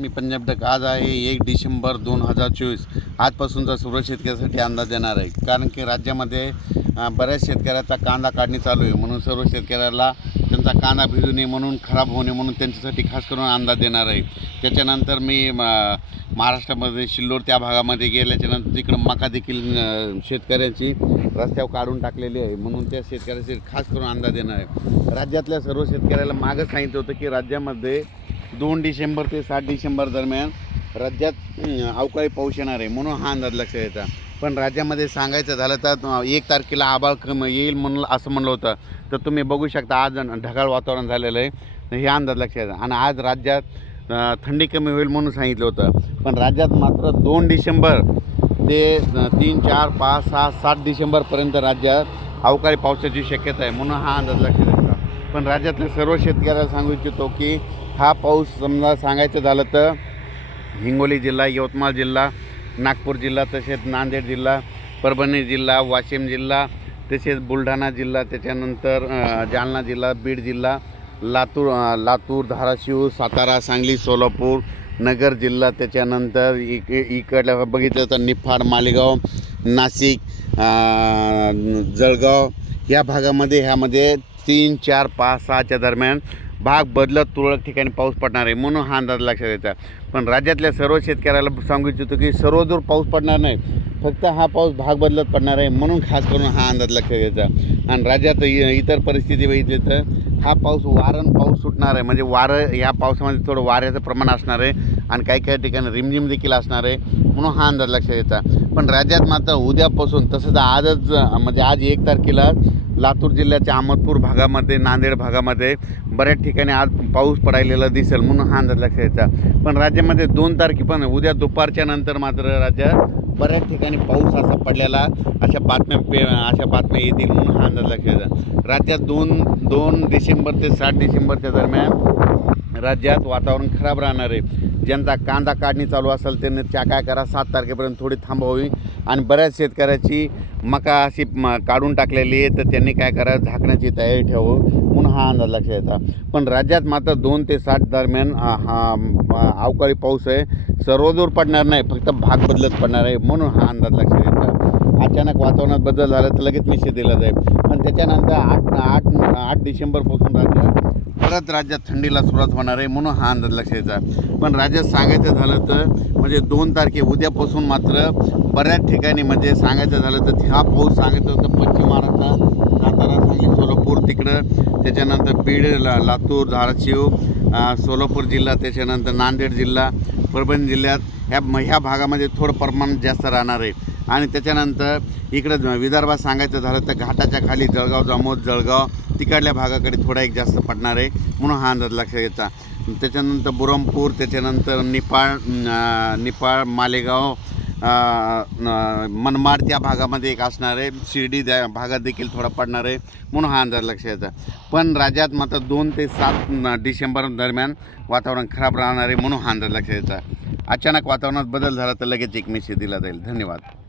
मी Punjab duck आज आहे एक डिसेंबर दोन हजार चोवीस आजपासूनचा सुरत शेतकऱ्यासाठी अंदाज देणार आहे कारण की राज्यामध्ये बऱ्याच शेतकऱ्याचा कांदा काढणी चालू आहे म्हणून सर्व शेतकऱ्याला त्यांचा कांदा भिजू नये म्हणून खराब होणे म्हणून त्यांच्यासाठी खास करून अंदाज देणार आहे त्याच्यानंतर मी महाराष्ट्रामध्ये शिल्लोर त्या भागामध्ये गेल्याच्यानंतर तिकडं मका देखील शेतकऱ्यांची रस्त्यावर काढून टाकलेली आहे म्हणून त्या शेतकऱ्यासाठी खास करून अंदाज देणार आहे राज्यातल्या सर्व शेतकऱ्याला मागं सांगितलं होतं की राज्यामध्ये दोन डिसेंबर ते सात डिसेंबर दरम्यान राज्यात अवकाळी पाऊस येणार आहे म्हणून हा अंदाज लक्ष येतात पण राज्यामध्ये सांगायचं झालं तर एक तारखेला आबाळ क्रम येईल म्हणलं असं म्हणलं होतं तर तुम्ही बघू शकता आज ढगाळ वातावरण झालेलं आहे हे अंदाज लक्षात आणि आज राज्यात थंडी कमी होईल म्हणून सांगितलं होतं पण राज्यात मात्र दोन डिसेंबर ते तीन चार पाच सहा सात डिसेंबरपर्यंत राज्यात अवकाळी पावसाची शक्यता आहे म्हणून हा अंदाज लक्षात यायचा पण राज्यातल्या सर्व शेतकऱ्याला सांगू इच्छितो की हा पाऊस समजा सांगायचं झालं तर हिंगोली जिल्हा यवतमाळ जिल्हा नागपूर जिल्हा तसेच नांदेड जिल्हा परभणी जिल्हा वाशिम जिल्हा तसेच बुलढाणा जिल्हा त्याच्यानंतर जालना जिल्हा बीड जिल्हा लातूर लातूर धाराशिव सातारा सांगली सोलापूर नगर जिल्हा त्याच्यानंतर इक इकडल्या बघितलं तर निफाड मालेगाव नाशिक जळगाव या भागामध्ये ह्यामध्ये तीन चार पाच सहाच्या दरम्यान भाग बदलत तुरळक ठिकाणी पाऊस पडणार आहे म्हणून हा अंदाज लक्षात येतात पण राज्यातल्या सर्व शेतकऱ्याला सांगू इच्छितो की सर्वदूर पाऊस पडणार नाही फक्त हा पाऊस भाग बदलत पडणार आहे म्हणून खास करून हा अंदाज लक्षात घ्यायचा आणि राज्यात इतर परिस्थिती बघितली तर हा पाऊस वारण पाऊस सुटणार आहे म्हणजे वारं या पावसामध्ये थोडं वाऱ्याचं प्रमाण असणार आहे आणि काही काही ठिकाणी रिमझिम देखील असणार आहे म्हणून हा अंदाज लक्षात येतात पण राज्यात मात्र उद्यापासून तसंच आजच म्हणजे आज एक तारखेला लातूर जिल्ह्याच्या अहमदपूर भागामध्ये नांदेड भागामध्ये बऱ्याच ठिकाणी आज पाऊस पडायलेला दिसेल म्हणून हा अंदाज पण राज्यामध्ये दोन तारखे पण उद्या दुपारच्या नंतर मात्र राज्यात बऱ्याच ठिकाणी पाऊस असा पडलेला अशा बातम्या पे अशा बातम्या येतील म्हणून हा अंदाज लक्षायचा राज्यात दोन दोन डिसेंबर ते सात डिसेंबरच्या दरम्यान राज्यात वातावरण खराब राहणार आहे ज्यांचा कांदा काढणी चालू असेल त्यांनी त्या काय करा सात तारखेपर्यंत थोडी थांबवावी आणि बऱ्याच शेतकऱ्याची मका अशी काढून टाकलेली आहे तर त्यांनी काय करा झाकण्याची तयारी ठेवू म्हणून हा अंदाज लक्षात येतात पण राज्यात मात्र दोन ते सात दरम्यान हा अवकाळी पाऊस आहे सर्वदूर पडणार नाही फक्त भाग बदलत पडणार आहे म्हणून हा अंदाज लक्षात येतात अचानक वातावरणात बदल झाला तर लगेच मेसेज दिला जाईल आणि त्याच्यानंतर आठ आठ आठ डिसेंबरपासून राज्यात परत राज्यात थंडीला सुरुवात होणार आहे म्हणून हा अंदाज लक्षायचा पण राज्यात सांगायचं झालं तर म्हणजे दोन तारखे उद्यापासून मात्र बऱ्याच ठिकाणी म्हणजे सांगायचं झालं तर हा पाऊस सांगायचं होतं पश्चिम महाराष्ट्रात सातारा सांगली सोलापूर तिकडं त्याच्यानंतर बीड ला लातूर धाराशिव सोलापूर जिल्हा त्याच्यानंतर नांदेड जिल्हा परभणी जिल्ह्यात ह्या ह्या भागामध्ये थोडं प्रमाण जास्त राहणार आहे आणि त्याच्यानंतर इकडं विदर्भात सांगायचं झालं तर घाटाच्या खाली जळगाव जामोद जळगाव तिकडल्या भागाकडे थोडा एक जास्त पडणार आहे म्हणून हा अंदाज लक्ष येतात त्याच्यानंतर बुरमपूर त्याच्यानंतर निपाळ निपाळ मालेगाव मनमाड त्या भागामध्ये एक असणार आहे शिर्डी द्या भागात देखील थोडा पडणार आहे म्हणून हा अंदाज लक्ष यायचा पण राज्यात मात्र दोन ते सात डिसेंबर दरम्यान वातावरण खराब राहणार आहे म्हणून हा अंदाज लक्ष यायचा अचानक वातावरणात बदल झाला तर लगेच एक मेसेज दिला जाईल धन्यवाद